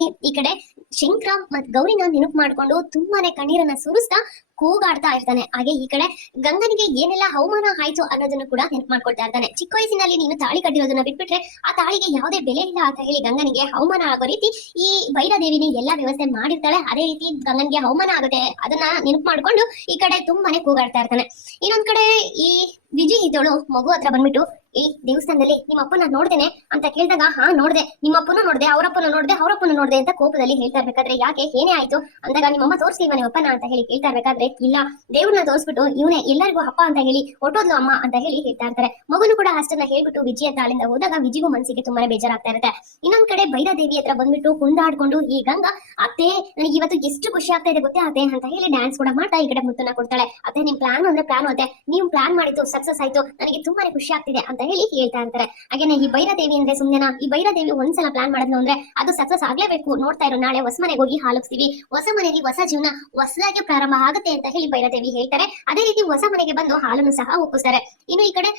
ಈ ಕಡೆ ಶಂಕರ ಮತ್ ಗೌರಿನ ನೆನಪು ಮಾಡ್ಕೊಂಡು ತುಂಬಾನೇ ಕಣ್ಣೀರನ್ನ ಸುರಿಸ್ತಾ ಕೂಗಾಡ್ತಾ ಇರ್ತಾನೆ. ಹಾಗೆ ಈ ಕಡೆ ಗಂಗನಿಗೆ ಏನೆಲ್ಲ ಹವಾಮಾನ ಆಯ್ತು ಅನ್ನೋದನ್ನು ಕೂಡ ನೆನಪು ಮಾಡ್ಕೊಳ್ತಾ ಇರ್ತಾನೆ. ಚಿಕ್ಕ ವಯಸ್ಸಿನಲ್ಲಿ ನೀನು ತಾಳಿ ಕಟ್ಟಿರೋದನ್ನ ಬಿಟ್ಬಿಟ್ರೆ ಆ ತಾಳಿಗೆ ಯಾವುದೇ ಬೆಲೆ ಇಲ್ಲ ಅಂತ ಹೇಳಿ ಗಂಗನಿಗೆ ಹವಾಮಾನ ಆಗೋ ರೀತಿ ಈ ಭೈರದೇವಿನಿ ಎಲ್ಲಾ ವ್ಯವಸ್ಥೆ ಮಾಡಿರ್ತಾಳೆ. ಅದೇ ರೀತಿ ಗಂಗನ್ಗೆ ಹವಾಮಾನ ಆಗುತ್ತೆ. ಅದನ್ನ ನೆನಪು ಮಾಡ್ಕೊಂಡು ಈ ಕಡೆ ತುಂಬಾನೇ ಕೂಗಾಡ್ತಾ ಇರ್ತಾನೆ. ಇನ್ನೊಂದ್ ಕಡೆ ಈ ವಿಜಯ್ ಇದ್ದೋಳು ಮಗು ಹತ್ರ ಬಂದ್ಬಿಟ್ಟು ಈ ದೇವಸ್ಥಾನದಲ್ಲಿ ನಿಮ್ಮ ಅಪ್ಪನ ನೋಡ್ದೇನೆ ಅಂತ ಕೇಳಿದಾಗ, ಹಾ, ನೋಡ್ದೆ. ನಿಮ್ಮ ಅಪ್ಪನ ನೋಡ್ದೆ, ಅವರಪ್ಪನ ನೋಡ್ದೆ ಅವರಪ್ಪನ ನೋಡ್ದೆ ಅಂತ ಕೋಪದಲ್ಲಿ ಹೇಳ್ತಾ ಇರ್ಬೇಕಾದ್ರೆ, ಯಾಕೆ? ಏನೇ ಆಯ್ತು? ಅಂದಾಗ ನಿಮ್ಮಮ್ಮ ತೋರಿಸ್ಲಿಲ್ವಾ ನಿಮ್ಮಪ್ಪನ ಅಂತ ಹೇಳಿ ಕೇಳ್ತಾ ಇರ್ಬೇಕಾದ್ರೆ ಇಲ್ಲ, ದೇವ್ರನ್ನ ತೋರಿಸ್ಬಿಟ್ಟು ಇವನೇ ಎಲ್ಲರಿಗೂ ಅಪ್ಪ ಅಂತ ಹೇಳಿ ಹೊಟ್ಟೋದ್ಲು ಅಮ್ಮ ಅಂತ ಹೇಳಿ ಹೇಳ್ತಾ ಇರ್ತಾರೆ. ಮಗನು ಕೂಡ ಅಷ್ಟನ್ನ ಹೇಳ್ಬಿಟ್ಟು ವಿಜಯ ತಾಳಿಂದ ಹೋದಾಗ ವಿಜಿಗೂ ಮನಸ್ಸಿಗೆ ತುಂಬಾನೇ ಬೇಜಾರಾಗ್ತಾ ಇರುತ್ತೆ. ಇನ್ನೊಂದ್ ಕಡೆ ಭೈರಾದೇವಿ ಹತ್ರ ಬಂದ್ಬಿಟ್ಟು ಕುಂದಾಡ್ಕೊಂಡು, ಈ ಗಂಗಾ, ಅತ್ತೆ, ನನಗೆ ಇವತ್ತು ಎಷ್ಟು ಖುಷಿ ಆಗ್ತಾ ಇದೆ ಗೊತ್ತೇ ಅತ್ತೆ? ಅಂತ ಹೇಳಿ ಡ್ಯಾನ್ಸ್ ಕೂಡ ಮಾಡ್ತಾ ಈ ಕಡೆ ಮುತ್ತನ್ನ ಕೊಡ್ತಾಳೆ. ಅತ್ತೆ, ನಿಮ್ ಪ್ಲಾನ್ ಅಂದ್ರೆ ಪ್ಲಾನ್ ಅತ್ತೆ. ನೀವು ಪ್ಲಾನ್ ಮಾಡಿದ್ದು ಸಕ್ಸಸ್ ಆಯ್ತು. ನನಗೆ ತುಂಬಾನೇ ಖುಷಿ ಆಗ್ತಿದೆ ಅಂತ ಹೇಳಿ ಹೇಳ್ತಾ ಇರ್ತಾರೆ. ಹಾಗೇನೆ ಈ ಭೈರದೇವಿ ಅಂದ್ರೆ ಸುಮ್ಮನೆ ಈ ಭೈರದೇವಿ ಒಂದ್ಸಲ ಪ್ಲಾನ್ ಮಾಡಿದ್ಲು ಅಂದ್ರೆ ಅದು ಸಕ್ಸಸ್ ಆಗ್ಲೇಬೇಕು. ನೋಡ್ತಾ ಇರೋ, ನಾಳೆ ಹೊಸ ಮನೆಗೆ ಹೋಗಿ ಹಾಲುಕ್ತಿವಿ ಹೊಸ ಮನೆಯಲ್ಲಿ ಹೊಸ ಜೀವನ ಹೊಸದಾಗಿ ಪ್ರಾರಂಭ ಆಗುತ್ತೆ ಅಂತ ಹೇಳಿ ಭೈರದೇವಿ ಹೇಳ್ತಾರೆ. ಅದೇ ರೀತಿ ಹೊಸ ಮನೆಗೆ ಬಂದು ಹಾಲನ್ನು ಸಹ ಒಪ್ಪಿಸ್ತಾರೆ. ಇನ್ನು ಈ ಕಡೆ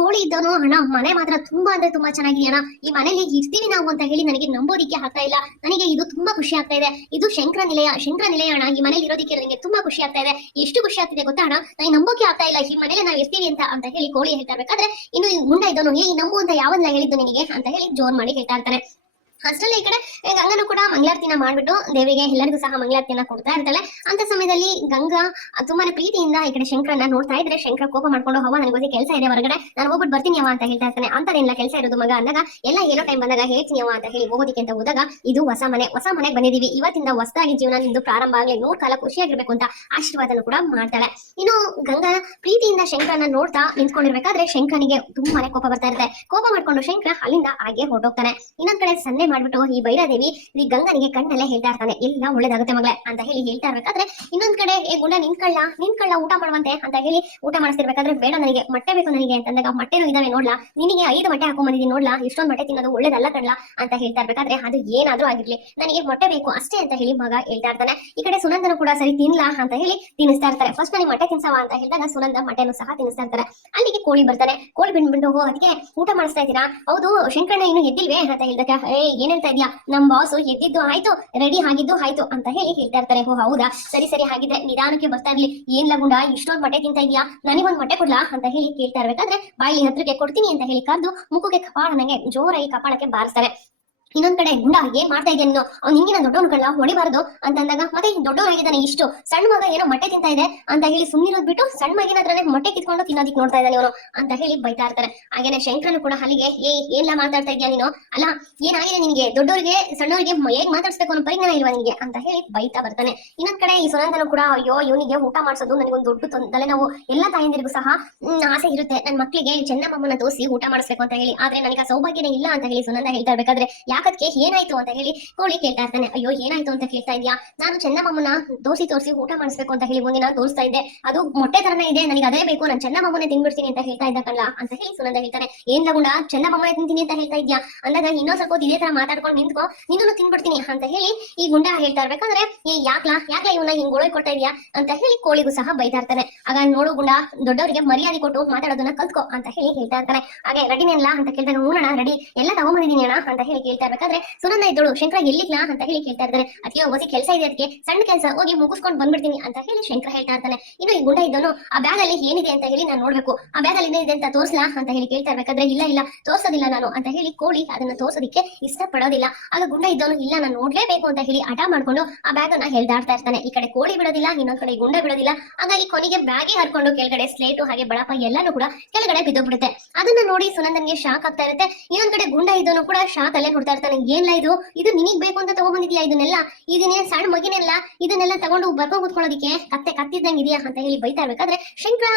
ಕೋಳಿ ಇದ್ದವನು, ಅಣ್ಣ, ಮನೆ ಮಾತ್ರ ತುಂಬಾ ಅಂದ್ರೆ ತುಂಬಾ ಚೆನ್ನಾಗಿದೆಯಣ್ಣ ಈ ಮನೆಯಲ್ಲಿ ಇರ್ತೀವಿ ನಾವು ಅಂತ ಹೇಳಿ ನನಗೆ ನಂಬೋದಿಕ್ಕೆ ಆಗ್ತಾ ಇಲ್ಲ. ನನಗೆ ಇದು ತುಂಬಾ ಖುಷಿ ಆಗ್ತಾ ಇದೆ. ಇದು ಶಂಕರ ನಿಲಯ ಶಂಕರ ನಿಲಯ ಅಣ್ಣ. ಈ ಮನೆಯಲ್ಲಿ ಇರೋದಕ್ಕೆ ನನಗೆ ತುಂಬಾ ಖುಷಿ ಆಗ್ತಾ ಇದೆ. ಎಷ್ಟು ಖುಷಿ ಆಗ್ತಿದೆ ಗೊತ್ತಾ ಅಣ್ಣ? ನನಗೆ ನಂಬೋಕೆ ಆಗ್ತಾ ಇಲ್ಲ. ಈ ಮನೇಲಿ ನಾವು ಇರ್ತೀವಿ ಅಂತ ಅಂತ ಹೇಳಿ ಕೋಳಿ ಹೇಳ್ತಾ ಇರ್ಬೇಕಾದ್ರೆ, ಇನ್ನು ಇದ್ದವನು ಏ ನಂಬು ಅಂತ ಯಾವನ್ನ ಹೇಳಿದ್ದು ನಿನಗೆ? ಅಂತ ಹೇಳಿ ಜೋರ್ ಮಾಡಿ ಹೇಳ್ತಾ ಇರ್ತಾನೆ. ಅಷ್ಟರಲ್ಲಿ ಈ ಕಡೆ ಗಂಗನು ಕೂಡ ಮಂಗಳಾರತಿನ ಮಾಡ್ಬಿಟ್ಟು ದೇವಿಗೆ ಎಲ್ಲರಿಗೂ ಸಹ ಮಂಗಳಾರತಿಯನ್ನ ಕೊಡ್ತಾ ಇರ್ತಾಳೆ. ಅಂತ ಸಮಯದಲ್ಲಿ ಗಂಗಾ ತುಂಬಾನೇ ಪ್ರೀತಿಯಿಂದ ಈ ಕಡೆ ಶಂಕರನ್ನ ನೋಡ್ತಾ ಇದ್ರೆ ಶಂಕರ ಕೋಪ ಮಾಡ್ಕೊಂಡು ಹವ ನನಗೆ ಗೊತ್ತಿ ಕೆಲಸ ಇದೆ ಹೊರಗಡೆ, ನಾನು ಹೋಗ್ಬಿಟ್ಟು ಬರ್ತೀನಿ ಅವ ಅಂತ ಹೇಳ್ತಾ ಇರ್ತಾನೆ. ಅಂತದೇನಿಲ್ಲ, ಕೆಲಸ ಇರೋದು ಮಗ ಅಂದಾಗ, ಎಲ್ಲ ಏನೋ ಟೈಮ್ ಬಂದಾಗ ಹೇಳ್ತೀನಿ ಅವ ಅಂತ ಹೇಳಿ ಹೋಗೋದಿಕ್ಕೆ ಅಂತ ಹೋದಾಗ, ಇದು ಹೊಸ ಮನೆ, ಹೊಸ ಮನೆಗೆ ಬಂದಿದೀವಿ ಇವತ್ತಿಂದ ಹೊಸದಾಗಿ ಜೀವನ ನಿಂದು ಪ್ರಾರಂಭ ಆಗಲಿ ನೂರ್ ಕಾಲ ಖುಷಿಯಾಗಿರ್ಬೇಕು ಅಂತ ಆಶೀರ್ವಾದನ ಕೂಡ ಮಾಡ್ತಾಳೆ. ಇನ್ನು ಗಂಗಾ ಪ್ರೀತಿಯಿಂದ ಶಂಕರನ ನೋಡ್ತಾ ನಿಂತ್ಕೊಂಡಿರ್ಬೇಕಾದ್ರೆ ಶಂಕರನಿಗೆ ತುಂಬಾನೇ ಕೋಪ ಬರ್ತಾ ಇರುತ್ತೆ. ಕೋಪ ಮಾಡ್ಕೊಂಡು ಶಂಕರ ಅಲ್ಲಿಂದ ಹಾಗೆ ಹೊರಟೋಗ್ತಾನೆ. ಇನ್ನೊಂದ್ ಕಡೆ ಸನ್ನೆ ಮಾಡ್ಬಿಟ್ಟು ಈ ಭೈರಾದೇವಿ ಈ ಗಂಗನಿಗೆ ಕಣ್ಣಲ್ಲೇ ಹೇಳ್ತಾ ಇರ್ತಾನೆ. ಎಲ್ಲ ಒಳ್ಳೇದಾಗುತ್ತೆ ಮಗಳೇ ಅಂತ ಹೇಳಿ ಹೇಳ್ತಾ ಇರ್ಬೇಕಾದ್ರೆ ಇನ್ನೊಂದ್ ಕಡೆ, ಏ ಗುಂಡ ನಿನ್ಕಳ್ಳ ನಿನ್ಕಳ್ಳ ಊಟ ಮಾಡುವಂತೆ ಅಂತ ಹೇಳಿ ಊಟ ಮಾಡಿಸ್ತಿರ್ಬೇಕಾದ್ರೆ ಬೇಡ ನನಗೆ, ಮೊಟ್ಟೆ ಬೇಕು ನನಗೆ ಅಂತಂದಾಗ ಮೊಟ್ಟೆನೂ ಇದಾವೆ ನೋಡ್ಲಾ? ನಿನಗೆ ಐದು ಮೊಟ್ಟೆ ಹಾಕೊಂಡ್ ಬಂದಿದ್ದೀನಿ ನೋಡ್ಲಾ? ಇಷ್ಟೊಂದು ಮೊಟ್ಟೆ ತಿನ್ನೋದು ಒಳ್ಳೇದಲ್ಲ ಕಣ್ಲಾ? ಅಂತ ಹೇಳ್ತಾ ಇರ್ಬೇಕಾದ್ರೆ ಅದು ಏನಾದ್ರೂ ಆಗಿರ್ಲಿ. ನನಗೆ ಮೊಟ್ಟೆ ಬೇಕು ಅಷ್ಟೇ ಅಂತ ಹೇಳಿ ಮಗ ಹೇಳ್ತಾ ಇರ್ತಾನೆ. ಈ ಕಡೆ ಸುನಂದನು ಕೂಡ ಸರಿ ತಿನ್ಲಾ ಅಂತ ಹೇಳಿ ತಿನ್ನಿಸ್ತಾ ಇರ್ತಾರೆ. ಫಸ್ಟ್ ನನಗೆ ಮೊಟ್ಟೆ ತಿನ್ಸವ ಅಂತ ಹೇಳಿದಾಗ ಸುನಂದ ಮೊಟ್ಟೆನು ಸಹ ತಿನ್ನಿಸ್ತಾ ಇರ್ತಾರೆ. ಅಲ್ಲಿಗೆ ಕೋಳಿ ಬರ್ತಾನೆ. ಕೋಳಿ ಬಿಂದ್ಬಿಟ್ಟು ಹೋಗೋ ಅದಕ್ಕೆ ಊಟ ಮಾಡಿಸ್ತಾ ಇದ್ದೀರಾ? ಹೌದು, ಶಂಕರಣ್ಣ ಇನ್ನು ಎದ್ದಿಲ್ವೇ? ಅಂತ ಹೇಳಿದಾಗ ಏ ಏನ್ ಹೇಳ್ತಾ ಇದೀಯಾ? ನಮ್ ಬಾಸು ಎದ್ದಿದ್ದು ಆಯ್ತು ರೆಡಿ ಆಗಿದ್ದು ಆಯ್ತು ಅಂತ ಹೇಳಿ ಹೇಳ್ತಾ ಇರ್ತಾರೆ. ಓ ಹೌದಾ? ಸರಿ ಸರಿ, ಹಾಗಿದ್ರೆ ನಿಧಾನಕ್ಕೆ ಬರ್ತಾ ಇರ್ಲಿ. ಏನ್ ಲಗುಂಡ? ಇಷ್ಟೊಂದು ಮೊಟ್ಟೆ ತಿಂತಾ ಇದೀಯಾ? ನನಗೊಂದ್ ಮೊಟ್ಟೆ ಕೊಡ್ಲಾ ಅಂತ ಹೇಳಿ ಕೇಳ್ತಾ ಇರ್ಬೇಕಾದ್ರೆ ಬಾಯಿ ಹತ್ರಕ್ಕೆ ಕೊಡ್ತೀನಿ ಅಂತ ಹೇಳಿ ಕರೆದು ಮುಖಕ್ಕೆ ಕಪಾಳ ನಂಗೆ ಜೋರಾಗಿ ಕಪಾಳಕ್ಕೆ ಬಾರಿಸ್ತಾರೆ. ಇನ್ನೊಂದ್ ಕಡೆ ಗುಂಡ ಏನ್ ಮಾಡ್ತಾ ಇದೆಯಾ ಅವ್ನು ಹಿಂಗಿನ ದೊಡ್ಡವನ್ಗಳನ್ನ ಹೊಡಿಬಾರ್ದು ಅಂತ ಅಂದಾಗ ಮತ್ತೆ ದೊಡ್ಡವನಾಗಿದ್ದಾನೆ ಇಷ್ಟು? ಸಣ್ಣ ಮಗ ಏನೋ ಮೊಟ್ಟೆ ತಿಂತಾ ಇದೆ? ಅಂತ ಹೇಳಿ ಸುಮ್ಮನಿರೋದ್ ಬಿಟ್ಟು ಸಣ್ಣ ಮಗಿನ ಹತ್ರನೇ ಮೊಟ್ಟೆ ಕಿತ್ಕೊಂಡು ತಿನ್ನೋದಿಕ್ ನೋಡ್ತಾ ಇದ್ದಾನೆ ಇವನು ಅಂತ ಹೇಳಿ ಬೈತಾ ಇರ್ತಾರೆ. ಹಾಗೇನೆ ಶಂಕರನು ಕೂಡ ಅಲ್ಲಿಗೆ, ಏ, ಏನ್ಲ ಮಾತಾಡ್ತಾ ಇದ್ಯಾ ನೀನು? ಅಲ್ಲ, ಏನಾಗಿದೆ ನಿನಗೆ? ದೊಡ್ಡವರಿಗೆ, ಸಣ್ಣವರಿಗೆ ಹೇಗ್ ಮಾತಾಡ್ಸ್ಬೇಕು ಅನ್ನೋ ಪರಿಜ್ಞಾನ ಇಲ್ವಾ ನಿನಗೆ? ಅಂತ ಹೇಳಿ ಬೈತಾ ಬರ್ತಾನೆ. ಇನ್ನೊಂದ್ ಕಡೆ ಈ ಸುನಂದನು ಕೂಡ, ಅಯ್ಯೋ, ಇವನಿಗೆ ಊಟ ಮಾಡಿಸೋದು ನನಗೊಂದು ದೊಡ್ಡ ತಲೆನೋವು. ಎಲ್ಲ ತಾಯಂದಿರಿಗೂ ಸಹ ಆಸೆ ಇರುತ್ತೆ. ನನ್ನ ಮಕ್ಕಳಿಗೆ ಚೆನ್ನಮ್ಮನ ತೋರಿಸಿ ಊಟ ಮಾಡಿಸ್ಬೇಕು ಅಂತ ಹೇಳಿ. ಆದ್ರೆ ನನಗೆ ಸೌಭಾಗ್ಯನೇ ಇಲ್ಲ ಅಂತ ಹೇಳಿ ಸುನಂದ ಹೇಳ್ತಾ ಇರ್ಬೇಕಾದ್ರೆ ಯಾಕದ್ಕೆ? ಏನಾಯ್ತು ಅಂತ ಹೇಳಿ ಕೋಳಿ ಕೇಳ್ತಾ ಇರ್ತಾನೆ. ಅಯ್ಯೋ, ಏನಾಯ್ತು ಅಂತ ಕೇಳ್ತಾ ಇದ್ಯಾ? ನಾನು ಚೆನ್ನಮ್ಮನ ದೋಸಿ ತೋರಿಸಿ ಊಟ ಮಾಡಿಸ್ಬೇಕು ಅಂತ ಹೇಳಿ ಒಂದಿನ ತೋರಿಸ್ತಾ ಇದ್ದೆ. ಅದು ಮೊಟ್ಟೆ ತರನೇ ಇದೆ, ನನಗೆ ಅದೇ ಬೇಕು. ನಾನು ಚೆನ್ನಮ್ಮನೇ ತಿನ್ಬಿಡ್ತೀನಿ ಅಂತ ಹೇಳ್ತಾ ಇದ್ದ ಅಂತ ಹೇಳಿ ಸುನಂದ ಹೇಳ್ತಾನೆ. ಏನ್ ತಗೊಂಡ ಚೆನ್ನಮ್ಮನೇ ತಿಂತೀನಿ ಅಂತ ಹೇಳ್ತಾ ಇದ್ಯಾ? ಅಂದಾಗ ಇನ್ನೊಂದ್ ಸ್ವಲ್ಪ ಇದೇ ತರ ಮಾತಾಡ್ಕೊಂಡು ನಿಂತ್ಕೊ ನಿನ್ನೂ ತಿನ್ಬಿಡ್ತೀನಿ ಅಂತ ಹೇಳಿ ಈ ಗುಂಡ ಹೇಳ್ತಾ ಇರ್ಬೇಕಂದ್ರೆ, ಏ, ಯಾಕ್ಲಾ? ಯಾಕ್ಲಾ ಇವನ್ನ ಹಿಂಗ್ ಗೋಳಿ ಕೊಡ್ತಾ ಇದ್ಯಾ? ಅಂತ ಹೇಳಿ ಕೋಳಿಗೂ ಸಹ ಬೈತಾ ಇರ್ತಾನೆ. ಆಗ ನೋಡು ಗುಂಡ, ದೊಡ್ಡವರಿಗೆ ಮರ್ಯಾದೆ ಕೊಟ್ಟು ಮಾತಾಡೋದನ್ನ ಕಲ್ತ್ಕೊ ಅಂತ ಹೇಳಿ ಹೇಳ್ತಾ ಇರ್ತಾನೆ. ಹಾಗೆ ರೆಡಿನೇನಲ್ಲ ಅಂತ ಕೇಳಿದಾಗ ಹೂನಣ್ಣ ರೆಡಿ. ಎಲ್ಲ ತಗೊಂಬಂದಿದ್ದೀನಿ ಅಣ್ಣ, ಅಂತ ಹೇಳಿ ಕೇಳ್ತಾ ಇರ್ಬೇಕಾದ್ರೆ ಸುನಂದ ಇದ್ದಳು, ಶಂಕರ ಎಲ್ಲಿಗ್ಲಾ ಅಂತ ಹೇಳಿ ಕೇಳ್ತಾ ಇದ್ದಾರೆ ಅದಕ್ಕೆ ಹೊಸ ಕೆಲಸ ಇದೆ ಅದಕ್ಕೆ ಸಣ್ಣ ಕೆಲಸ, ಹೋಗಿ ಮುಗಿಸ್ಕೊಂಡು ಬಂದ್ಬಿಡ್ತೀನಿ ಅಂತ ಹೇಳಿ ಶಂಕರ ಹೇಳ್ತಾ ಇರ್ತಾನೆ. ಇನ್ನು ಈ ಗುಂಡ ಇದ್ದವನು, ಆ ಬ್ಯಾಗ್ ಅಲ್ಲಿ ಏನಿದೆ ಅಂತ ಹೇಳಿ ನಾನು ನೋಡ್ಬೇಕು. ಆ ಬ್ಯಾಗ್ ಅಲ್ಲಿ ಏನಿದೆ ಅಂತ ತೋರಿಸ್ಲಾ? ಅಂತ ಹೇಳಿ ಕೇಳ್ತಾ ಇರ್ಬೇಕಾದ್ರೆ, ಇಲ್ಲ ಇಲ್ಲ, ತೋರ್ಸೋದಿಲ್ಲ ನಾನು ಅಂತ ಹೇಳಿ ಕೋಳಿ ಅದನ್ನ ತೋರ್ಸೋದಿಕ್ಕೆ ಇಷ್ಟಪಡೋದಿಲ್ಲ. ಆಗ ಗುಂಡ ಇದ್ದವನು, ಇಲ್ಲ, ನಾನು ನೋಡ್ಲೇಬೇಕು ಅಂತ ಹೇಳಿ ಹಠ ಮಾಡ್ಕೊಂಡು ಆ ಬ್ಯಾಗ್ ಅನ್ನ ಹೇಳ್ದಾಡ್ತಾ ಇರ್ತಾನೆ. ಈ ಕಡೆ ಕೋಳಿ ಬಿಡೋದಿಲ್ಲ, ಇನ್ನೊಂದ್ ಕಡೆ ಗುಂಡ ಬಿಡೋದಿಲ್ಲ. ಹಾಗಾಗಿ ಕೊನೆಗೆ ಬ್ಯಾಗೆ ಹರ್ಕೊಂಡು ಕೆಳಗಡೆ ಸ್ಲೇಟು ಹಾಗೆ ಬಳಪ ಎಲ್ಲಾನು ಕೂಡ ಕೆಳಗಡೆ ಬಿದ್ದೋಗ್ಬಿಡುತ್ತೆ. ಅದನ್ನ ನೋಡಿ ಸುನಂದನ್ಗೆ ಶಾಕ್ ಆಗ್ತಾ ಇರುತ್ತೆ. ಇನ್ನೊಂದ್ ಕಡೆ ಗುಂಡ ಇದ್ದವನು ಕೂಡ ಶಾಕ್ ಅಲ್ಲೇ ನೋಡ್ತಾ ಇರ್ತಾನೆ ಏನ್ಲ ಇದು? ಇದು ನಿನಗ್ ಬೇಕು ಅಂತ ತಗೊಂಡ್ಬಂದಿದ್ಯಾ ಇದನ್ನೆಲ್ಲ? ಇದನ್ನೇ ಸಣ್ಣ ಮಗಿನೆಲ್ಲ ಇದನ್ನೆಲ್ಲ ತಗೊಂಡು ಬರ್ಕೊಂಡ್ ಕೂತ್ಕೊಳ್ಳೋದಿಕ್ಕೆ? ಕತ್ತೆ ಕತ್ತಿದ್ದಂಗೆ ಇದೆಯಾ ಅಂತ ಹೇಳಿ ಬೈತಾ ಇರ್ಬೇಕಾದ್ರೆ ಶಂಕರ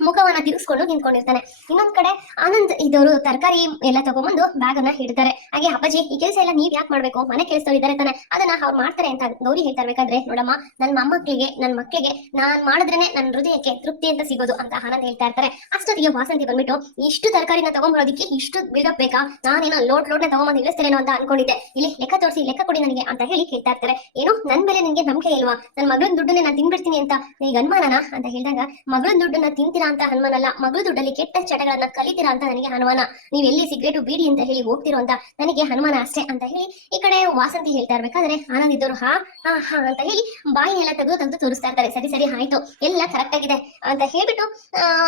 ಮುಖವನ್ನ ತಿರುಗಿಸ್ಕೊಂಡು ನಿಂತ್ಕೊಂಡಿರ್ತಾನೆ. ಇನ್ನೊಂದ್ ಕಡೆ ಆನಂದ್ ಇದ್ದವರು ತರಕಾರಿ ಎಲ್ಲ ತಗೊಂಡ್ಬಂದು ಬ್ಯಾಗ್ ಅನ್ನ ಹಿಡ್ತಾರೆ. ಹಾಗೆ ಅಪ್ಪಾಜಿ, ಈ ಕೆಲಸ ಎಲ್ಲ ನೀವ್ ಯಾಕೆ ಮಾಡ್ಬೇಕು? ಮನೆ ಕೆಲಸದವ್ರು ಇದಾರೆ ತಾನೆ. ಅದನ್ನ ಅವ್ರು ಮಾಡ್ತಾರೆ ಅಂತ ಗೌರಿ ಹೇಳ್ತಾ ಇರ್ಬೇಕಾದ್ರೆ, ನೋಡಮ್ಮ ನನ್ನ ಮೊಮ್ಮಕ್ಕಳಿಗೆ ನನ್ನ ಮಕ್ಕಳಿಗೆ ನಾನ್ ಮಾಡಿದ್ರೇನೆ ನನ್ನ ಹೃದಯಕ್ಕೆ ತೃಪ್ತಿ ಅಂತ ಸಿಗೋದು ಅಂತ ಆನಂದ್ ಹೇಳ್ತಾ ಇರ್ತಾರೆ. ಅಷ್ಟೊತ್ತಿಗೆ ವಾಸಂತಿ ಬಂದ್ಬಿಟ್ಟು, ಇಷ್ಟು ತರಕಾರಿನ ತಗೊಂಡ್ಬರೋದಕ್ಕೆ ಇಷ್ಟು ಬಿಲ್ಡಪ್ ಬೇಕಾ? ನಾನೇನೋ ಲೋಟ್ನ ತಗೊಂಬಂದು ಅಂತ ಅನ್ಕೊಂಡಿದ್ದೆ. ಇಲ್ಲಿ ಲೆಕ್ಕ ತೋರಿಸಿ, ಲೆಕ್ಕ ಕೊಡಿ ನನಗೆ ಅಂತ ಹೇಳಿ ಹೇಳ್ತಾ ಇರ್ತಾರೆ. ಏನು? ನನ್ ಮೇಲೆ ನಿಮಗೆ ನಂಬಿಕೆ ಇಲ್ವಾ? ನನ್ನ ಮಗಳನ್ ದುಡ್ಡನ್ನ ನಾನು ತಿನ್ಬಿಡ್ತೀನಿ ಅಂತ? ಈಗ ಅನುಮಾನನ? ಅಂತ ಹೇಳಿದಾಗ, ಮಗಳನ್ ದುಡ್ಡನ್ನ ತಿಂತೀನಿ ಹೋಗ್ತೀರಾ ಅಂತ ಹನುಮಾನಲ್ಲ? ಮಗಳು ದುಡ್ಡಲ್ಲಿ ಕೆಟ್ಟ ಚಟಗಳನ್ನ ಕಲಿತೀರಾ ಅಂತ ನನಗೆ ಹನುಮಾನ. ನೀವು ಎಲ್ಲಿ ಸಿಗರೇಟು ಬೀಡಿ ಅಂತ ಹೇಳಿ ಹೋಗ್ತಿರೋ ಅಂತ ನನಗೆ ಹನುಮಾನ ಅಷ್ಟೇ ಅಂತ ಹೇಳಿ ಈ ಕಡೆ ವಾಸಂತಿ ಹೇಳ್ತಾ ಇರ್ಬೇಕಾದ್ರೆ ಆನಂದ್ ಇದ್ದವರು ಹಾ ಹಾ ಹಾ ಅಂತ ಹೇಳಿ ಬಾಯಿ ಎಲ್ಲ ತೆಗೆದು ತೆಗೆದು ತೋರಿಸ್ತಾ ಇರ್ತಾರೆ. ಸರಿ ಸರಿ, ಆಯ್ತು. ಎಲ್ಲ ಕರೆಕ್ಟ್ ಆಗಿದೆ ಅಂತ ಹೇಳ್ಬಿಟ್ಟು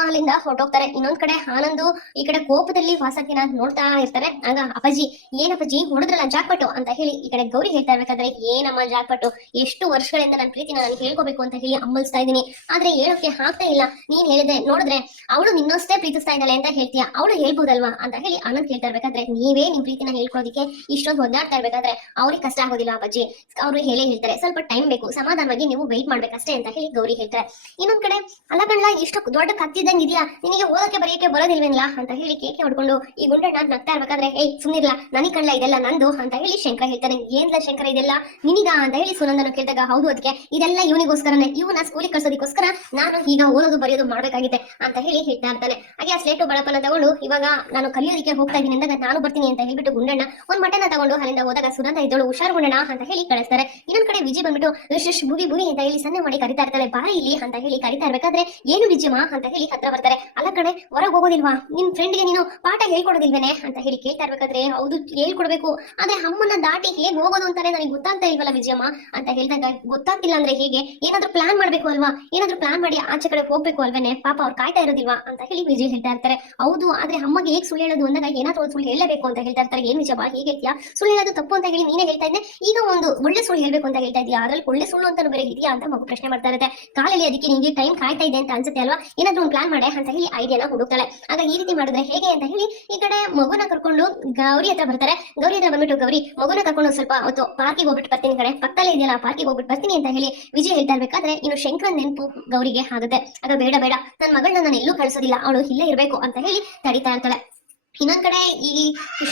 ಅಲ್ಲಿಂದ ಹೊರಟೋಗ್ತಾರೆ. ಇನ್ನೊಂದ್ ಕಡೆ ಆನಂದು ಈ ಕಡೆ ಕೋಪದಲ್ಲಿ ವಾಸಂತಿನ ನೋಡ್ತಾ ಇರ್ತಾರೆ. ಆಗ ಅಪ್ಪಾಜಿ ಏನಪ್ಪಾಜಿ ಹೊಡೆದ್ರಲ್ಲ ಜಾಕ್ಪಟ್ಟು ಅಂತ ಹೇಳಿ ಈ ಕಡೆ ಗೌರಿ ಹೇಳ್ತಾ ಇರ್ಬೇಕಾದ್ರೆ, ಏನಮ್ಮ ಜಾಕ್ಪಟ್ಟು ಎಷ್ಟು ವರ್ಷಗಳಿಂದ ನನ್ನ ಪ್ರೀತಿನ ನಾನು ಹೇಳ್ಕೋಬೇಕು ಅಂತ ಹೇಳಿ ಅಮ್ಮಲ್ಸ್ತಾ ಇದ್ದೀನಿ. ಆದ್ರೆ ಹೇಳೋಕೆ ಆಗ್ತಾ ಇಲ್ಲ. ನೀನ್ ಹೇಳಿದೆ ನೋಡಿದ್ರೆ ಅವಳು ನಿನ್ನಷ್ಟೇ ಪ್ರೀತಿಸ್ತಾ ಇದ್ದಾಳೆ ಅಂತ ಹೇಳ್ತೀಯ? ಅವಳು ಹೇಳ್ಬೋದಲ್ವಾ? ಅಂತ ಹೇಳಿ ಆನಂದ್ ಹೇಳ್ತಾ ಇರ್ಬೇಕಾದ್ರೆ ನೀವೇ ನಿಮ್ ಪ್ರೀತಿನ ಹೇಳ್ಕೊಳೋದಕ್ಕೆ ಇಷ್ಟೊಂದು ಒದ್ದಾಡ್ತಾ ಇರ್ಬೇಕಾದ್ರೆ ಅವ್ರಿಗೆ ಕಷ್ಟ ಆಗೋದಿಲ್ಲ ಅಪ್ಪಾಜಿ. ಅವ್ರು ಹೇಳೇ ಹೇಳ್ತಾರೆ, ಸ್ವಲ್ಪ ಟೈಮ್ ಬೇಕು, ಸಮಾಧಾನವಾಗಿ ನೀವು ವೆಯ್ಟ್ ಮಾಡ್ಬೇಕಷ್ಟೇ ಅಂತ ಹೇಳಿ ಗೌರಿ ಹೇಳ್ತಾರೆ. ಇನ್ನೊಂದ್ ಕಡೆ, ಅಲ್ಲ ಕಣ್ಣ ಇಷ್ಟು ದೊಡ್ಡ ಕತ್ತಿದ್ದಂಗೆ ಇದೆಯಾ? ನಿನಗೆ ಓದಕ್ಕೆ ಬರೆಯಕ್ಕೆ ಬರೋದಿಲ್ವೇನಿಲ್ಲ ಅಂತ ಹೇಳಿ ಕೇಕೆ ಹೊಡ್ಕೊಂಡು ಈ ಗುಂಡಣ್ಣ ನಗ್ತಾ ಇರ್ಬೇಕಾದ್ರೆ, ಏಯ್, ಸುಮ್ನಿರ್ಲ ನನಗ್ ಕಣ್ಣ ಇದೆಲ್ಲ ನಂದು ಅಂತ ಹೇಳಿ ಶಂಕರ ಹೇಳ್ತಾನೆ. ಏನ್ಲ ಶಂಕರ, ಇದೆಲ್ಲ ನಿನಿಗ? ಅಂತ ಹೇಳಿ ಸುನಂದನ ಕೇಳಿದಾಗ, ಹೌದು ಅದಕ್ಕೆ ಇದೆಲ್ಲ ಇವನಿಗೋಸ್ಕರನೇ. ಇವನ ಸ್ಕೂಲಿಗೆ ಕಳ್ಸೋದಕ್ಕೋಸ್ಕರ ನಾನು ಈಗ ಓದೋದು, ಬರೆಯೋದು ಮಾಡ್ಬೇಕಾಗಿದೆ ಅಂತ ಹೇಳಿ ಹೇಳ್ತಾ ಇರ್ತಾನೆ. ಹಾಗೆ ಆ ಸ್ಲೇಟು ಬಳಪನ ತಗೊಂಡು ಇವಾಗ ನಾನು ಕಲಿಯೋದಕ್ಕೆ ಹೋಗ್ತಾ ಇದ್ದೀನಿ ಅಂದಾಗ ನಾನು ಬರ್ತೀನಿ ಅಂತ ಹೇಳ್ಬಿಟ್ಟು ಗುಂಡಣ್ಣ ಒಂದ್ ಮಟನ ತಗೊಂಡು ಅಲ್ಲಿಂದ ಹೋದಾಗ ಸುನಂದ ಇದ್ದಳು, ಹುಷಾರು ಗುಂಡಣ್ಣ ಅಂತ ಹೇಳಿ ಕಳಿಸ್ತಾರೆ. ಇನ್ನೊಂದ್ ಕಡೆ ವಿಜಿ ಬಂದ್ಬಿಟ್ಟು, ರಿಶ್ ಬುಗಿ ಬುಗಿ ಅಂತ ಹೇಳಿ ಸನ್ನೆ ಮಾಡಿ ಕರಿತಾ ಇರ್ತಾರೆ ಬಾ ಇಲ್ಲಿ ಅಂತ ಹೇಳಿ ಕರಿತಾ ಇರ್ಬೇಕಾದ್ರೆ, ಏನು ವಿಜಯಮ್ಮ ಅಂತ ಹೇಳಿ ಹತ್ರ ಬರ್ತಾರೆ. ಅಲ್ಲ ಕಡೆ ಹೊರಗೆ ಹೋಗೋದಿಲ್ವಾ? ನಿನ್ ಫ್ರೆಂಡ್ಗೆ ನೀನು ಪಾಠ ಹೇಳ್ಕೊಡೋದಿಲ್ವೇನೆ ಅಂತ ಹೇಳಿ ಕೇಳ್ತಾ ಇರ್ಬೇಕಾದ್ರೆ, ಹೌದು, ಹೇಳ್ಕೊಡ್ಬೇಕು. ಆದ್ರೆ ಅಮ್ಮನ್ನ ದಾಟಿ ಹೇಗ್ ಹೋಗೋದು ಅಂತಾನೆ ನನಗೆ ಗೊತ್ತಾಗ್ತಾ ಇಲ್ವಲ್ಲ ವಿಜಯಮ್ಮ ಅಂತ ಹೇಳಿದಾಗ, ಗೊತ್ತಾಗ್ತಿಲ್ಲ ಅಂದ್ರೆ ಹೇಗೆ? ಏನಾದ್ರೂ ಪ್ಲಾನ್ ಮಾಡ್ಬೇಕು ಅಲ್ವಾ? ಏನಾದ್ರೂ ಪ್ಲಾನ್ ಮಾಡಿ ಆಚೆ ಕಡೆ ಹೋಗ್ಬೇಕು ಅಲ್ವೇನೆ? ಪಾಪ ಅವ್ರು ಕಾಯ್ತಾ ಇರೋದಿಲ್ವಾ ಅಂತ ಹೇಳಿ ವಿಜಯ್ ಹೇಳ್ತಾ ಇರ್ತಾರೆ. ಹೌದು, ಆದ್ರೆ ಅಮ್ಮಗೆ ಹೇಗೆ ಸುಳ್ಳು ಹೇಳೋದು ಅಂದಾಗ ಏನಾದ್ರು ಸುಳ್ಳು ಹೇಳಬೇಕು ಅಂತ ಹೇಳ್ತಾ ಇರ್ತಾರೆ. ಏನ್ ವಿಜಯ ಹೇಗೆ ಹೇಳ್ತೀಯಾ? ಸುಳ್ಳು ಹೇಳೋದು ತಪ್ಪು ಅಂತ ಹೇಳಿ ನೀನೇ ಹೇಳ್ತಾ ಇದ್ದೆ ಈಗ ಒಂದು ಒಳ್ಳೆ ಸುಳ್ಳು ಹೇಳ್ಬೇಕು ಅಂತ ಹೇಳ್ತಾ ಇದೀಯಾ? ಅದ್ರಲ್ಲಿ ಒಳ್ಳೆ ಸುಳ್ಳು ಅಂತ ಬೇರೆ ಇದೆಯಾ ಅಂತ ಮಗು ಪ್ರಶ್ನೆ ಮಾಡ್ತಾ ಇರುತ್ತೆ. ಕಾಲಲ್ಲಿ ಅದಕ್ಕೆ ನಿಮಗೆ ಟೈಮ್ ಕಾಯ್ತಾ ಇದೆ ಅಂತ ಅನ್ಸುತ್ತೆ ಅಲ್ವಾ? ಏನಾದ್ರು ಒಂದು ಪ್ಲಾನ್ ಮಾಡೆ ಅಂತ ಹೇಳಿ ಐಡಿಯಾನ ಹುಡುಕ್ತಾಳೆ. ಆಗ ಈ ರೀತಿ ಮಾಡಿದ್ರೆ ಹೇಗೆ ಅಂತ ಹೇಳಿ ಈ ಕಡೆ ಮಗುನ ಕರ್ಕೊಂಡು ಗೌರಿ ಹತ್ರ ಬರ್ತಾರೆ. ಗೌರಿ ಹತ್ರ ಬಂದ್ಬಿಟ್ಟು, ಗೌರಿ, ಮಗುನ ಕರ್ಕೊಂಡು ಸ್ವಲ್ಪ ಅವತ್ತು ಪಾರ್ಕಿಗೆ ಹೋಗ್ಬಿಟ್ಟು ಬರ್ತೀನಿ ಕಡೆ ಪಕ್ಕದಲ್ಲೇ ಇದೆಯಲ್ಲ ಪಾರ್ಕಿಗೆ ಹೋಗ್ಬಿಟ್ಟು ಬರ್ತೀನಿ ಅಂತ ಹೇಳಿ ವಿಜಯ್ ಹೇಳ್ತಾ ಇರ್ಬೇಕಾದ್ರೆ ಇನ್ನು ಶಂಕರನ್ ನೆನಪು ಗೌರಿಗೆ ಆಗುತ್ತೆ. ಆಗ ಬೇಡ ಬೇಡ. ನನ್ನ ಮಗಳನ್ನ ನಾನು ಎಲ್ಲೂ ಕಳಿಸೋದಿಲ್ಲ. ಅವಳು ಇಲ್ಲೇ ಇರಬೇಕು ಅಂತ ಹೇಳಿ ತಡಿತಾ ಇರ್ತಾಳೆ. ಇನ್ನೊಂದ್ ಕಡೆ ಈ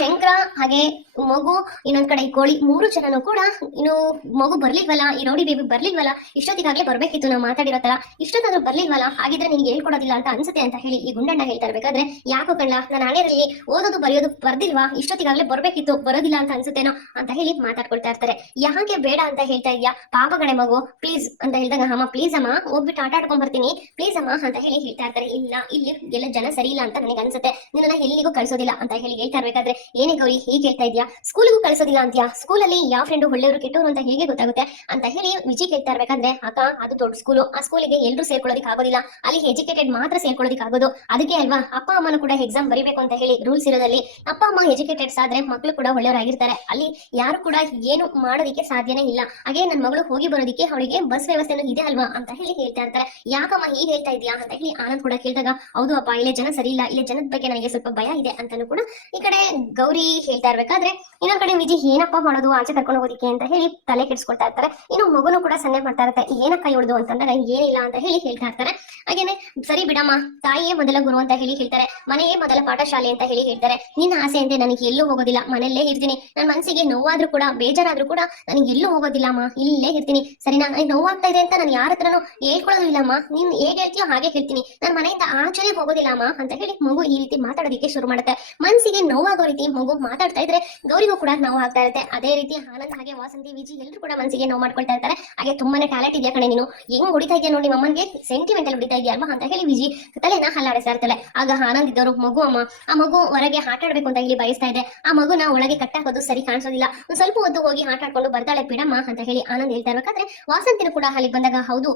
ಶಂಕರ ಹಾಗೆ ಮಗು, ಇನ್ನೊಂದ್ ಕಡೆ ಈ ಕೋಳಿ ಮೂರು ಜನನು ಕೂಡ ಇನ್ನು ಮಗು ಬರ್ಲಿಲ್ವಲ್ಲ, ಈ ರೌಡಿ ಬೇಬಿ ಬರ್ಲಿಲ್ವಲ್ಲ, ಇಷ್ಟೊತ್ತಿಗಾಗ್ಲೇ ಬರ್ಬೇಕಿತ್ತು ನಾವು ಮಾತಾಡಿರೋ ತರ. ಇಷ್ಟೊತ್ತಾದ್ರೂ ಬರ್ಲಿಲ್ವಲ್ಲ, ಹಾಗಿದ್ರೆ ನಿನ್ಗೆ ಹೇಳ್ಕೊಡೋದಿಲ್ಲ ಅಂತ ಅನ್ಸುತ್ತೆ ಅಂತ ಹೇಳಿ ಈ ಗುಂಡಣ್ಣ ಹೇಳ್ತಾ ಇರ್ಬೇಕಾದ್ರೆ ಯಾಕೋ ಕಣ್ಣ ನಾನು ಹಣೆಯಲ್ಲಿ ಓದೋದು ಬರೆಯೋದು ಬರ್ದಿಲ್ವಾ? ಇಷ್ಟೊತ್ತಿಗಾಗ್ಲೇ ಬರ್ಬೇಕಿತ್ತು, ಬರೋದಿಲ್ಲ ಅಂತ ಅನ್ಸುತ್ತೇನೋ ಅಂತ ಹೇಳಿ ಮಾತಾಡ್ಕೊಳ್ತಾ ಇರ್ತಾರೆ. ಯಾಕೆ ಬೇಡ ಅಂತ ಹೇಳ್ತಾ ಇದ್ಯಾ? ಪಾಪಗಣೆ ಮಗು ಪ್ಲೀಸ್ ಅಂತ ಹೇಳಿದಾಗ ಅಮ್ಮ ಪ್ಲೀಸ್ ಅಮ್ಮ, ಹೋಗ್ಬಿಟ್ಟು ಆಟ ಆಡ್ಕೊಂಡ್ ಬರ್ತೀನಿ ಪ್ಲೀಸ್ ಅಮ್ಮ, ಅಂತ ಹೇಳಿ ಹೇಳ್ತಾ ಇರ್ತಾರೆ. ಇಲ್ಲ ಇಲ್ಲಿ ಎಲ್ಲ ಜನ ಸರಿ ಇಲ್ಲ ಅಂತ ನನಗೆ ಅನ್ಸುತ್ತೆ. ನಿನ್ನ ಎಲ್ಲಿಗೂ ಕಳ್ಸೋದಿಲ್ಲ ಅಂತ ಹೇಳಿ ಹೇಳ್ತಾ ಇರ್ಬೇಕಾದ್ರೆ, ಏನೇ ಗೌರಿ, ಹೀಗೆ ಹೇಳ್ತಾ ಇದ್ಯಾ? ಸ್ಕೂಲಿಗೂ ಕಳಿಸೋದಿಲ್ಲ ಅಂತ್ಯಾ? ಸ್ಕೂಲಲ್ಲಿ ಯಾವ ಫ್ರೆಂಡ್ ಒಳ್ಳೆಯವರು, ಕೆಟ್ಟವರು ಅಂತ ಹೇಗೆ ಗೊತ್ತಾಗುತ್ತೆ? ಅಂತ ಹೇಳಿ ವಿಜಿ ಕೇಳ್ತಾ ಇರ್ಬೇಕಾದ್ರೆ, ಅಕ್ಕ, ಅದು ದೊಡ್ಡ ಸ್ಕೂಲು ಆ ಸ್ಕೂಲಿಗೆ ಎಲ್ಲರೂ ಸೇರ್ಕೊಳ್ಳೋದಕ್ಕೆ ಆಗೋದಿಲ್ಲ. ಅಲ್ಲಿ ಎಜುಕೇಟೆಡ್ ಮಾತ್ರ ಸೇರ್ಕೊಳ್ಳೋದಕ್ಕೆ ಆಗೋದು. ಅದಕ್ಕೆ ಅಲ್ವಾ, ಅಪ್ಪ, ಅಮ್ಮನ ಕೂಡ ಎಕ್ಸಾಮ್ ಬರಿಬೇಕು ಅಂತ ಹೇಳಿ ರೂಲ್ಸ್ ಇರೋದಲ್ಲಿ ಅಪ್ಪ, ಅಮ್ಮ ಎಜುಕೇಟೆಡ್ಸ್ ಆದ್ರೆ ಮಕ್ಕಳು ಕೂಡ ಒಳ್ಳೆಯವರಾಗಿರ್ತಾರೆ. ಅಲ್ಲಿ ಯಾರು ಕೂಡ ಏನು ಮಾಡೋದಕ್ಕೆ ಸಾಧ್ಯನೇ ಇಲ್ಲ. ಹಾಗೆ ನನ್ನ ಮಗಳು ಹೋಗಿ ಬರೋದಕ್ಕೆ ಅವಳಿಗೆ ಬಸ್ ವ್ಯವಸ್ಥೆನೂ ಇದೆ ಅಲ್ವಾ ಅಂತ ಹೇಳಿ ಹೇಳ್ತಾ ಇರ್ತಾರೆ. ಯಾಕಮ್ಮ ಹೀಗೆ ಹೇಳ್ತಾ ಇದೆಯಾ? ಅಂತ ಹೇಳಿ ಆನಂದ್ ಕೂಡ ಕೇಳಿದಾಗ, ಹೌದು ಅಪ್ಪ, ಇಲ್ಲೇ ಜನ ಸರಿ ಇಲ್ಲ. ಇಲ್ಲೇ ಜನದ ಬಗ್ಗೆ ನನಗೆ ಸ್ವಲ್ಪ ಭಯ ಇದೆ. ಅಂತಾನು ಕೂಡ ಈ ಕಡೆ ಗೌರಿ ಹೇಳ್ತಾ ಇರ್ಬೇಕಾದ್ರೆ, ಇನ್ನೊಂದ್ ಕಡೆ ವಿಜಿ ಏನಪ್ಪ ಮಾಡೋದು, ಆಚೆ ಕರ್ಕೊಂಡು ಹೋಗೋದಿಕ್ಕೆ ಅಂತ ಹೇಳಿ ತಲೆ ಕೆಡಿಸ್ಕೊಳ್ತಾ ಇರ್ತಾರೆ. ಇನ್ನು ಮಗುನು ಕೂಡ ಸನ್ನೆ ಮಾಡ್ತಾ ಇರುತ್ತೆ, ಏನಕ್ಕ ಅಂತಂದ್ರೆ ಅಂತಂದಾಗ ಏನಿಲ್ಲ ಅಂತ ಹೇಳಿ ಹೇಳ್ತಾ ಇರ್ತಾರೆ. ಹಾಗೇನೆ, ಸರಿ ಬಿಡಮ್ಮ, ತಾಯಿಯೇ ಮೊದಲ ಗುರು ಅಂತ ಹೇಳಿ ಹೇಳ್ತಾರೆ, ಮನೆಯೇ ಮೊದಲ ಪಾಠಶಾಲೆ ಅಂತ ಹೇಳಿ ಹೇಳ್ತಾರೆ. ನಿನ್ನ ಆಸೆ ಅಂದ್ರೆ ನನಗೆ ಎಲ್ಲೂ ಹೋಗೋದಿಲ್ಲ, ಮನೆಯಲ್ಲೇ ಇರ್ತೀನಿ. ನನ್ನ ಮನಸ್ಸಿಗೆ ನೋವಾದ್ರೂ ಕೂಡ, ಬೇಜಾರಾದ್ರೂ ಕೂಡ ನನಗೆ ಎಲ್ಲೂ ಹೋಗೋದಿಲ್ಲ ಅಮ್ಮ, ಇಲ್ಲೇ ಇರ್ತೀನಿ. ಸರಿ ನನಗೆ ನೋವಾಗ್ತಾ ಇದೆ ಅಂತ ನಾನು ಯಾರ ಹತ್ರನೂ ಹೇಳ್ಕೊಳ್ಳೋದು ಇಲ್ಲಮ್ಮ ನೀನ್ ಹೇಗೆ ಹೇಳ್ತೀಯೋ ಹಾಗೆ ಹೇಳ್ತೀನಿ. ನನ್ನ ಮನೆಯಿಂದ ಆಚೆನೆ ಹೋಗೋದಿಲ್ಲ ಅಮ್ಮ ಅಂತ ಹೇಳಿ ಮಗು ಈ ರೀತಿ ಮಾತಾಡೋದಕ್ಕೆ ಶುರು ಮಾಡುತ್ತೆ ಮನಸ್ಸಿಗೆ ನೋವಾಗೋ ರೀತಿ ಮಗು ಮಾತಾಡ್ತಾ ಇದ್ರೆ ಗೌರಿಗೂ ಕೂಡ ನೋವು ಆಗ್ತಾ ಇರುತ್ತೆ. ಅದೇ ರೀತಿ ಆನಂದ್ ಹಾಗೆ ವಾಸಂತಿ, ವಿಜಿ ಎಲ್ಲರೂ ಕೂಡ ಮನಸ್ಸಿಗೆ ನೋವು ಮಾಡ್ಕೊಳ್ತಾ ಇರ್ತಾರೆ. ಹಾಗೆ ತುಂಬಾನೇ ಟ್ಯಾಲೆಂಟ್ ಇದೆಯಾ ಕಣೆ ನೀನು? ಹೆಂಗ್ ಹೊಡಿತಾ ಇದೆಯಾ ನೋಡಿ ಮಮ್ಮನ್ಗೆ? ಸೆಂಟಿಮೆಂಟಲ್ ಹೊಡಿತಾ ಇದೆಯಾ ಅಲ್ವಾ ಅಂತ ಹೇಳಿ ವಿಜಿ ತಲೆನ ಹಲ್ಲಾಡಿಸ್ತಾ ಇರ್ತಾಳೆ. ಆಗ ಆನಂದ್ ಇದ್ದವರು, ಮಗು ಅಮ್ಮ, ಆ ಮಗು ಹೊರಗೆ ಆಟ ಆಡ್ಬೇಕು ಅಂತ ಹೇಳಿ ಬಯಸ್ತಾ ಇದೆ. ಆ ಮಗುನ ಒಳಗೆ ಕಟ್ಟಾಕೋದು ಸರಿ ಕಾಣಿಸೋದಿಲ್ಲ. ಒಂದ್ ಸ್ವಲ್ಪ ಹೊತ್ತು ಹೋಗಿ ಆಟ ಆಡ್ಕೊಂಡು ಬರ್ತಾಳೆ, ಬಿಡಮ್ಮ ಅಂತ ಹೇಳಿ ಆನಂದ್ ಹೇಳ್ತಾ ಇರ್ಬೇಕಾದ್ರೆ ವಾಸಂತಿನ ಕೂಡ ಅಲ್ಲಿಗೆ ಬಂದಾಗ, ಹೌದು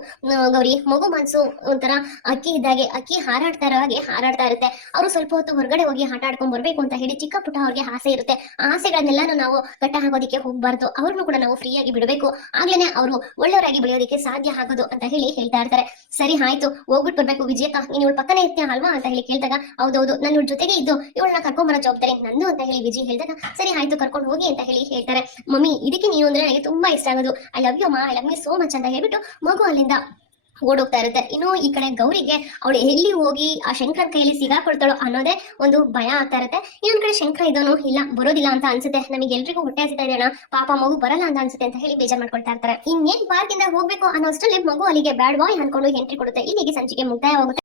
ಗೌರಿ, ಮಗು ಮನ್ಸು ಒಂಥರ ಅಕ್ಕಿ ಇದ್ದಾಗೆ, ಅಕ್ಕಿ ಹಾರಾಡ್ತಾ ಇರೋ ಹಾಗೆ ಹಾರಾಡ್ತಾ ಇರುತ್ತೆ. ಅವರು ಸ್ವಲ್ಪ ಹೊತ್ತು ಹೊರಗಡೆ ಹೋಗಿ ಆಟ ಆಡ್ಕೊಂಡ್ ಬರ್ಬೇಕು ಅಂತ ಹೇಳಿ ಚಿಕ್ಕ ಪುಟ್ಟ ಅವ್ರಿಗೆ ಆಸೆ ಇರುತ್ತೆ. ಆಸೆಗಳನ್ನೆಲ್ಲಾನು ನಾವು ಕಟ್ಟ ಹಾಕೋದಿಕ್ಕೆ ಹೋಗ್ಬಾರ್ದು. ಅವ್ರನ್ನು ಕೂಡ ನಾವು ಫ್ರೀಯಾಗಿ ಬಿಡಬೇಕು. ಆಗ್ಲೇನೆ ಅವರು ಒಳ್ಳೆಯವರಾಗಿ ಬೆಳೆಯೋದಕ್ಕೆ ಸಾಧ್ಯ ಆಗೋದು ಅಂತ ಹೇಳಿ ಹೇಳ್ತಾ ಇರ್ತಾರೆ. ಸರಿ, ಆಯ್ತು. ಹೋಗ್ಬಿಟ್ಟು ಬರ್ಬೇಕು ವಿಜಯಕ್ಕ. ನೀನು ಇವಳು ಪಕ್ಕನೇ ಇರ್ತೀಯ ಅಲ್ವಾ ಅಂತ ಹೇಳಿ ಕೇಳಿದಾಗ, ಹೌದೌದು. ನಾನು ಜೊತೆಗೆ ಇದ್ದು, ಇವಳನ್ನ ಕರ್ಕೊಂಡ್ ಬರೋ ಜವಾಬ್ದಾರಿ ನಂದು ಅಂತ ಹೇಳಿ ವಿಜಯ್ ಹೇಳಿದಾಗ, ಸರಿ, ಆಯ್ತು, ಕರ್ಕೊಂಡು ಹೋಗಿ ಅಂತ ಹೇಳಿ ಹೇಳ್ತಾರೆ. ಮಮ್ಮಿ, ಇದಕ್ಕೆ ನೀನು ಅಂದ್ರೆ ನನಗೆ ತುಂಬಾ ಇಷ್ಟ ಆಗೋದು. ಐ ಲವ್ ಯು ಮಾ. I love you so much ಅಂತ ಹೇಳ್ಬಿಟ್ಟು ಮಗು ಅಲ್ಲಿಂದ ಓಡೋಗ್ತಾ ಇರುತ್ತೆ. ಇನ್ನು ಈ ಕಡೆ ಗೌರಿಗೆ ಅವಳು ಎಲ್ಲಿ ಹೋಗಿ ಆ ಶಂಕರ್ ಕೈಯಲ್ಲಿ ಸಿಗಾಕೊಳ್ತಾಳೋ ಅನ್ನೋದೇ ಒಂದು ಭಯ ಆಗ್ತಾ ಇರುತ್ತೆ. ಇನ್ನೊಂದ್ ಕಡೆ ಶಂಕರ ಇದೋನು ಇಲ್ಲ, ಬರೋದಿಲ್ಲ ಅಂತ ಅನ್ಸುತ್ತೆ. ನಮಗೆ ಎಲ್ರಿಗೂ ಹೊಟ್ಟೆ ಹಸಿತಾ ಇದೆ ಅಣ್ಣ, ಪಾಪ ಮಗು ಬರಲ್ಲ ಅಂತ ಅನ್ಸುತ್ತೆ ಅಂತ ಹೇಳಿ ಬೇಜಾರ್ ಮಾಡ್ಕೊಳ್ತಾ ಇರ್ತಾರೆ. ಇನ್ನೇನ್ ಪಾರ್ಕ್ ಇಂದ ಹೋಗ್ಬೇಕು ಅನ್ನೋ ಮಗು ಅಲ್ಲಿಗೆ ಬ್ಯಾಡ್ ಬಾಯ್ ಅನ್ಕೊಂಡು ಎಂಟ್ರಿ ಕೊಡುತ್ತೆ. ಇಲ್ಲಿಗೆ ಸಂಚಿಕೆ ಮುಕ್ತಾಯವಾಗುತ್ತೆ.